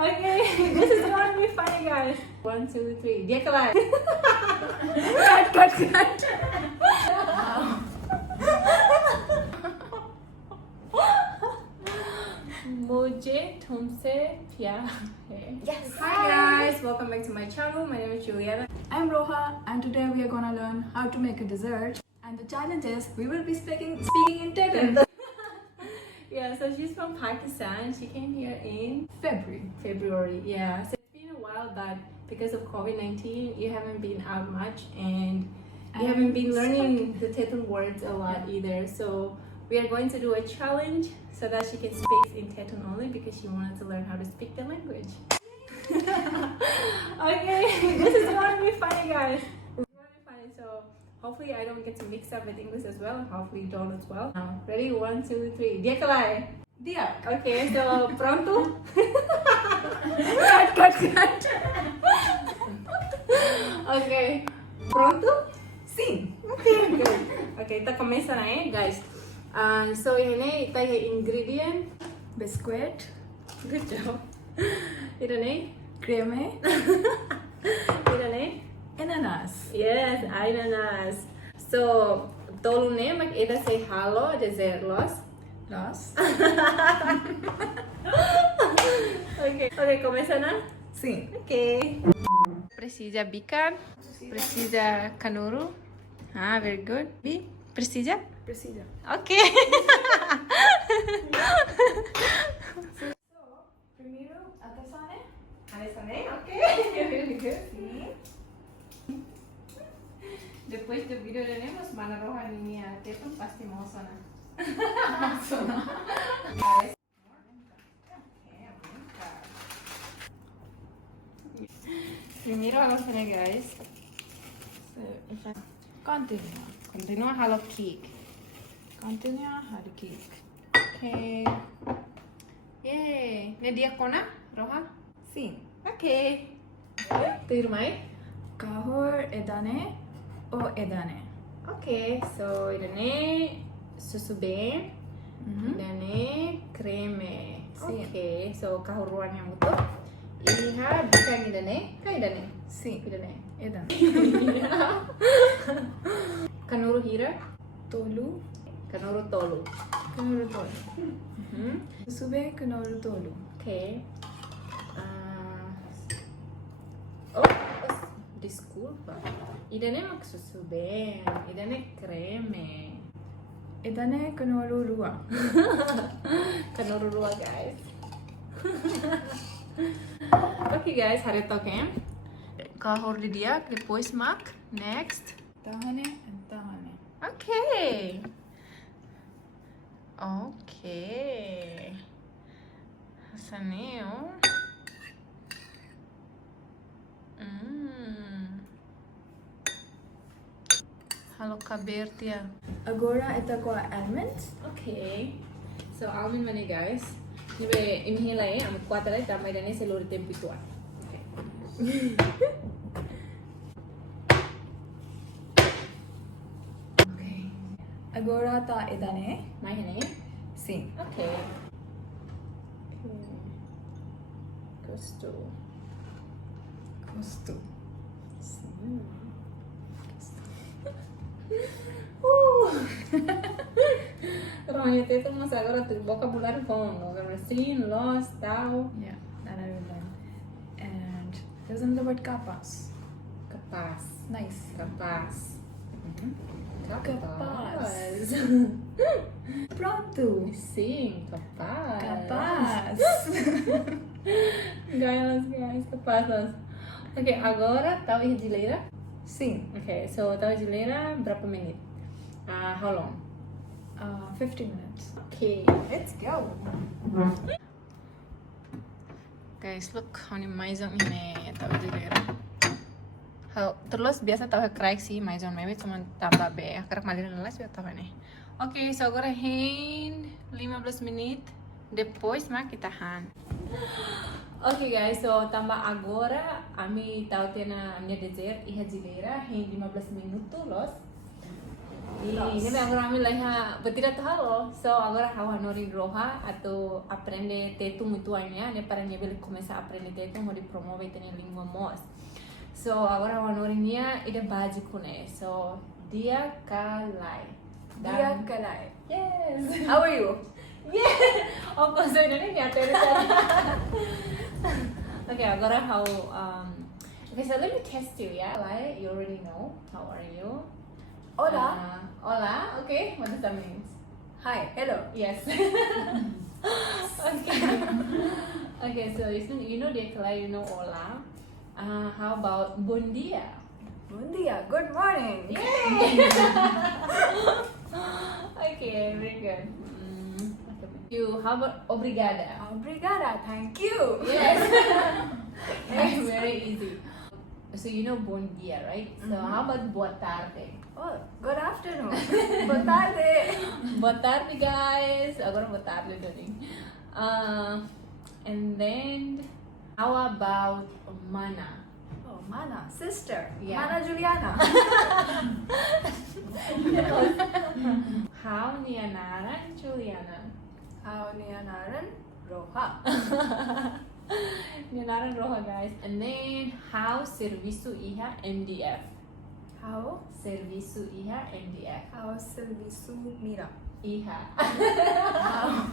Okay, this is gonna be funny, guys. 1, 2, 3. Dia kelar. cut. मुझे तुमसे प्यार है. Yes. Hi guys, welcome back to my channel. My name is Juliana. I'm Roha, and today we are gonna learn how to make a dessert. And the challenge is we will be speaking in Tetun. Yeah, so she's from Pakistan. She came here in February. Yeah, so it's been a while, but because of COVID-19, you haven't been out much and you haven't been learning the Tetun words a lot either. So we are going to do a challenge so that she can speak in Tetun only because she wanted to learn how to speak the language. Okay, this is gonna be funny, guys. It's gonna be funny. So hopefully I don't get to mix up with English as well. Hopefully you don't as well. Now, ready? 1, 2, 3. Dia kelar. Dia. Okay, so pronto? Cut. Okay, pronto? Sim. Okay, good. Okay, kita começa na guys. So ini kita ingredient. Biscuit. Good job. Ini Creme. ini. Ananas. Yes, ananas. So tolu ne mak ida say halo dessert los. Okay, começa na. Sim. Okay. Precisa bicar, precisa canuru. Very good. Precisa? Precisa. Okay. So, primeiro, atesane. Okay. Very good. Depois do vídeo teremos mana rohani minha Tetun pasti mau sana. Primeiro halo sana guys. So if I continua halo cake. Continua hard cake. Okay. Yay. Ne dia kona roha? Sim. Okay. Tirmai. Kahor edane o edane. Okay, so ini susu ben, ini creme. Sim. Okay, so kahuruan yang betul. Iha bukan idane, idane. Sim. Idane. Edane. Kanuru hira, Tolu. kanuru tolu. Kanuru tolu. Sube kanuru tolu. Okay. Oh, desculpa. Idane mak susu ben, idane creme. Edane kanuru rua. Kanuru rua guys. Okay guys, hari token. Kahor di dia, depois mak. Next. Tahane and tahane. Okay. Okay. Saneo. Halo kabertia. Agora ita ko almonds. Okay. So almond mana guys? Ini imihila amit kuat lagi tambah dan seluruh tempituan. Okay. Okay. Agora ta edane. Mai ini. Sim. Okay. Gusto. Gusto. Rohnya itu mas agora tu vocabulário bom, agora sim, los, tal, Yeah, that I will learn. And there's another word capaz. capaz, Nice. capaz, Capaz. Pronto. sim, capaz, Capaz. guys, capaz. Okay, agora tahu jilera. Sim. Okay, so tahu jilera berapa menit? How long? 50 minutes. Okay, let's go. Guys, look how maizong ini tahu jilera. Terus biasa tahu crack sih maizong maybe cuma tambah be. Karena kemarin lelas biasa tahu nih. Okay, so agora hen 15 menit depois mak kita han. Okay guys, so tambah agora ami tahu tena amnya dessert iha jilera hen 15 minutos los. Ini agora me leha betira tahalo. So agora hau hanorin roja atau aprende Tetun muito aña, ne para nivel começar a aprender Tetun, onde promove ter língua mos. So agora hanorin nia ide básico né. So dia kalai. Dia kalai. Yes. How are you? Yeah. Oh, so ini nih atere. Okay, agora how okay, so let me test you, yeah? Like, you already know. How are you? Hola. Hola, okay. What does that mean? Hi. Hello. Yes. Okay. Okay, so you know Dekla, you know hola. How about buen dia? Buen dia. Good morning. Yay! Okay, very good. How about obrigada? Obrigada. Thank you. Yes. Very easy. So you know buen dia, right? So how about boa tarde? Oh, good afternoon. Boa tarde. Boa tarde, guys. Agora boa tarde, Dani. And then how about mana? Oh, Mana, sister. Yeah. Mana Juliana. How nianaran Juliana? How nianaran Roja. Nianaran roja, guys. And then how serviço iha MDF? How? Serviço iha MDF. How serviço mira. Iha. How?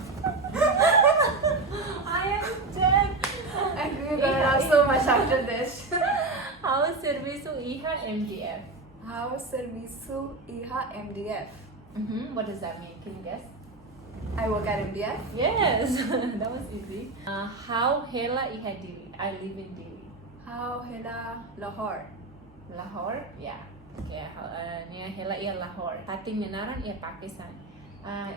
I am dead. And we're gonna laugh so much after this. How serviço iha MDF? How serviço iha MDF. What does that mean? Can you guess? I work at MDF. Yes, that was easy. How hela iha Delhi? I live in Delhi. How hela Lahore. Lahore? Yeah. Okay. Near hela iha Lahore. Pating Nanaran iha Pakistan.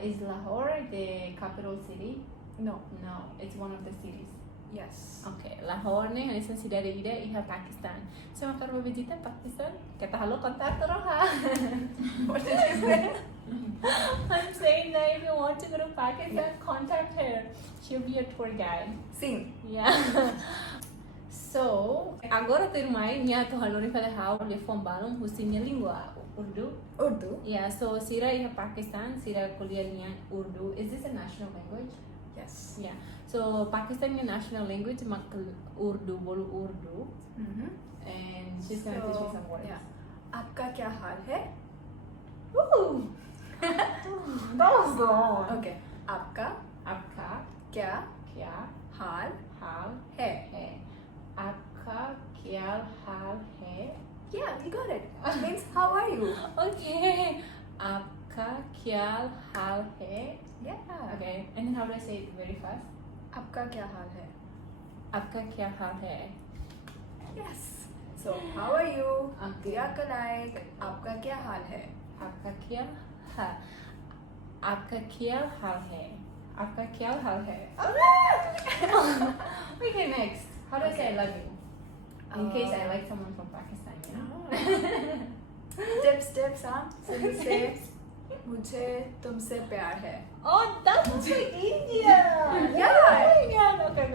Is Lahore the capital city? No. No, it's one of the cities. Yes. Okay, Lahore ne hanya sida ida iha Pakistan. So makar visita Pakistan. Kata halo kontak roha. What did you say? I'm saying that if you want to go to Pakistan, contact her. She'll be a tour guide. Sim. Yeah. So, agora ter mais minha to hanorin pada how le form balum husinya língua Urdu. Urdu. Yeah, so sira iha Pakistan, sira kuliah lian Urdu. Is this a national language? Yes. Yeah. So Pakistan is national language mak Urdu bolu Urdu. And she's gonna teach me some words. Yeah. आपका क्या हाल है? Ooh. That was long. Okay. आपका आपका क्या क्या हाल हाल है? है? आपका क्या हाल है? Yeah, you got it. It means how are you? Okay. आपका क्या हाल है? Yeah. Okay. And then how do I say it very fast? आपका क्या हाल है? आपका क्या हाल है? Yes. So how are you? Okay. दिया का like आपका क्या हाल है? आपका क्या हाल? आपका क्या हाल है? आपका क्या हाल है? Okay, next. How do I say I love you? In case I like someone from Pakistan, you know? Tips, हाँ. So you say मुझे तुमसे प्यार है. Oh, that's so Indian. Yeah. Okay.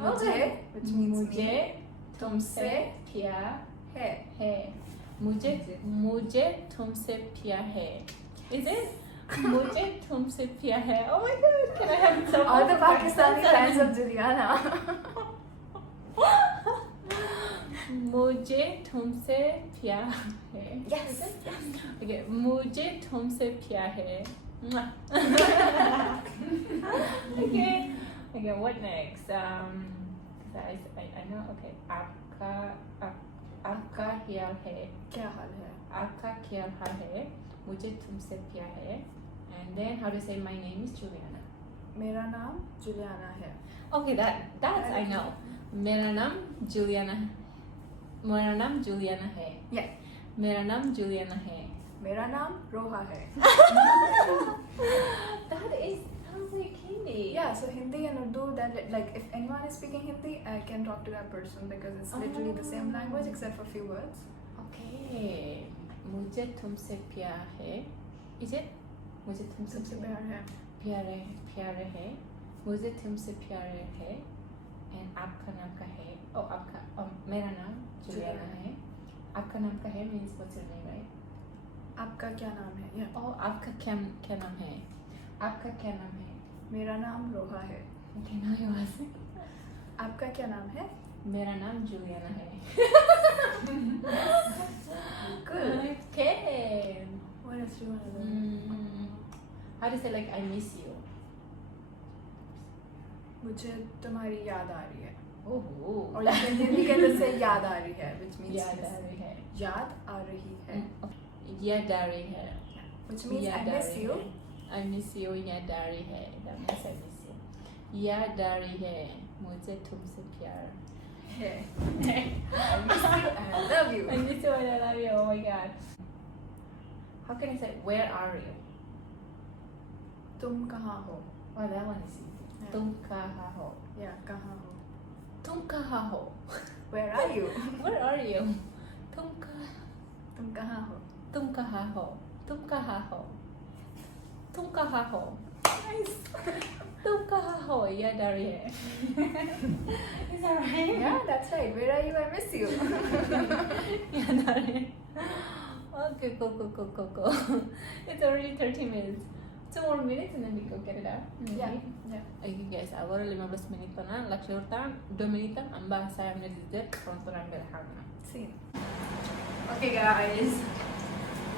मुझे, which means मुझे me, तुमसे प्यार है. है. मुझे तुमसे प्यार है. Is it? मुझे तुमसे प्यार है. Oh my God! Can I have some? All the Pakistani fans of Juliana. मुझे तुमसे प्यार है. Yes. Okay, मुझे तुमसे प्यार है. Okay, what next? I know. Okay, आपका ख्याल है. क्या हाल है? आपका ख्याल है. मुझे तुमसे प्यार है. And then how to say my name is Juliana. मेरा नाम जुलियाना है. Okay, that's I know. मेरा नाम जुलियाना है. मेरा नाम जुलियाना है. Yeah. मेरा नाम जुलियाना है. मेरा नाम रोहा है. That sounds like Hindi. Yeah, so Hindi and Urdu, that like if anyone is speaking Hindi, I can talk to that person because it's literally the same language except for a few words. Okay. मुझे तुमसे प्यार है. Is it? मुझे तुमसे प्यार है. प्यार है. मुझे तुमसे प्यार है. And आपका नाम क्या है? मेरा नाम जुलियाना है. आपका नाम क्या है means what's your name, right? आपका क्या नाम है? Yeah. Oh, आपका क्या नाम है? आपका क्या नाम है? मेरा नाम रोहा है. कहना है वहाँ से. आपका क्या नाम है? मेरा नाम जूलियाना है. Good. Okay. What else do you want to learn? How do you say like I miss you? मुझे तुम्हारी याद आ रही है. Oh. और हिंदी के अंदर से याद आ रही है, which means याद आ रही है. याद आ रही है. याद आ रही है. Which means I miss you. I miss you. याद आ रही है. That means I miss you. याद आ रही है. मुझे तुमसे प्यार है. I miss you and I love you. I miss you and I love you. Oh my god. How can I say where are you? तुम कहाँ हो? Oh, that one is easy. Yeah. तुम कहाँ हो? Yeah, कहाँ हो? तुम कहाँ हो? Where are you? Where are you? तुम कहाँ हो? तुम कहाँ हो? तुम कहाँ हो? तुम कहाँ हो? Nice. तुम कहाँ हो? याद आ रही है. Is that right? Yeah, that's right. Where are you? I miss you. याद आ रही है. Okay, go. It's already 30 minutes. 2 more minutes and then we go get it out. Yeah. Okay guys, agora 15 menit pa na. Lakshurta, 2 minutes ang bahasa yang nagdidit. Pronto lang berhana. See. Okay guys.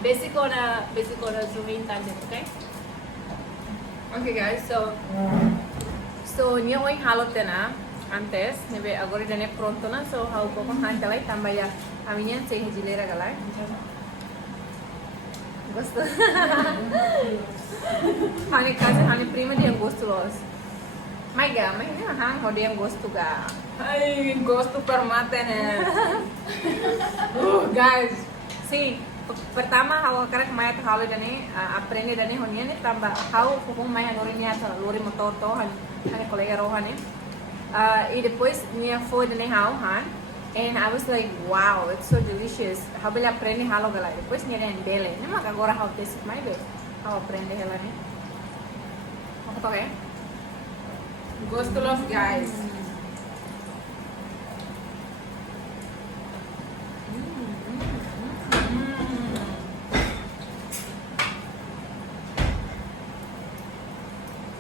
Basic ko na zooming tangent, okay? Okay guys, so niya ko yung halot na antes. Nebe agora dane pronto na. So how ko kung hantalay tambaya kami niyan sa hijilera galay. Gusto. Hani kasi hani prima dia gosto los. May na hang ho dia gosto ga. Ay, gosto permate na. Guys, see, pertama how karak maya to halo dani aprende dani honia ni tamba how kung maya hanorin niya sa lori motor to hani kolega rohan ni. E depois niya foi dani how han. And I was like, wow, it's so delicious. How will I aprende halo galay? Depois niya rin bele. Ni makagora how taste it my best. How aprende halo ni. Okay. Gusto los guys.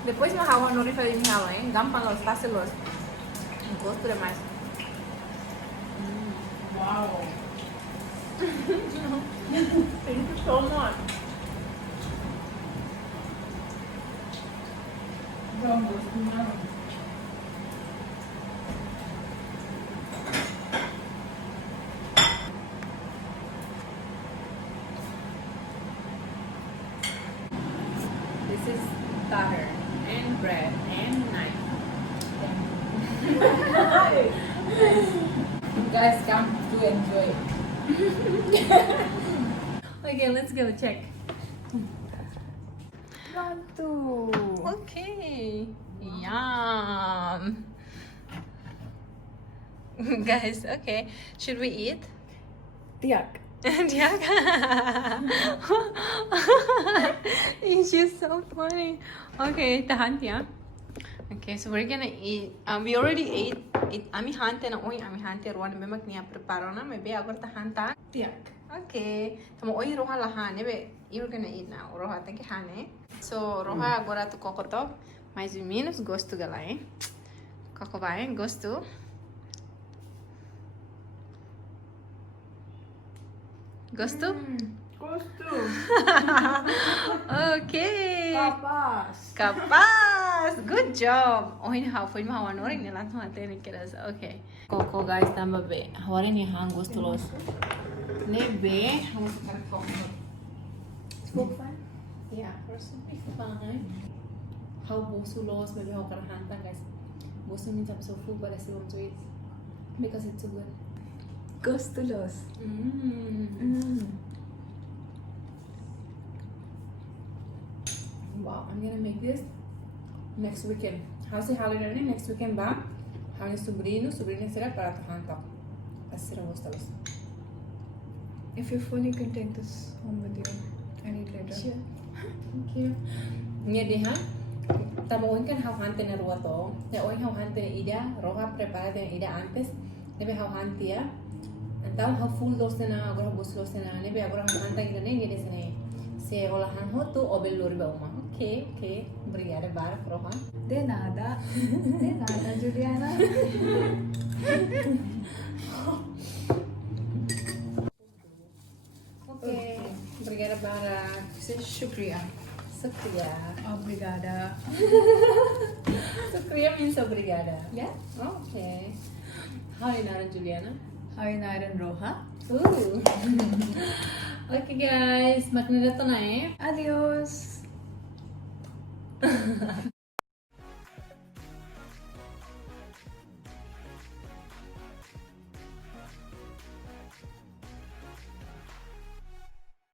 Depois mo hawa no refer ni hawa, gampang los, fácil los. Gosto demais. Wow. Thank you so much. This is butter and bread and knife. Guys, come to enjoy. Okay, let's go check. Rantu. Okay. Yum. Guys, okay. Should we eat? Tiak. Diak. It's just so funny. Okay, tahan tiya. Okay, so we're gonna eat. We already ate. Ami hante na oi ami hante ruan memak niya preparo na maybe agor tahan ta. Tiak. Okay. Tamo oi roha lahan ebe. You're gonna eat now. Roha tanki hane. So roha agora tu kokoto. Mais ou menos gosto galay. Kako vai? Gosto. Gosto? Gosto. Okay. Capaz. Good job. Ohin how foi mo hanorin nila to ate ni kiras. Okay. Coco guys tamba be. Hawarin ni hang gusto los. Lebe. Vamos a sacar coco. Spoke fine? Yeah, personally fine. How bosu los maybe how karahanta guys. Bosu means I'm so full but I still want to eat because it's so good. Gosto los. Wow, I'm gonna make this next weekend. How's the holiday next weekend ba? Hani sobrina será para tahanta. Asira gostos. If you're full, you can take this home with you and eat later. Sure. Thank you. Nya dihan. Tamo oin kan how hante na ruwa to. Ya oin how hante ida, roja prepara de ida antes. Debe how hante ya. Então, ha full doce na agora bus doce na ne be agora han tá ainda nem gede sene. Se ola han hotu obel lori ba uma. Okay, okay. Obrigada bar proha. De nada. De nada, Juliana. Okay. Obrigada bara. Say shukriya. Sukriya. Obrigada. Sukriya means obrigada. Yeah. Okay. How you know Juliana? Hi, Naren Roha. Ooh. Okay guys, magna na to na eh. Adios.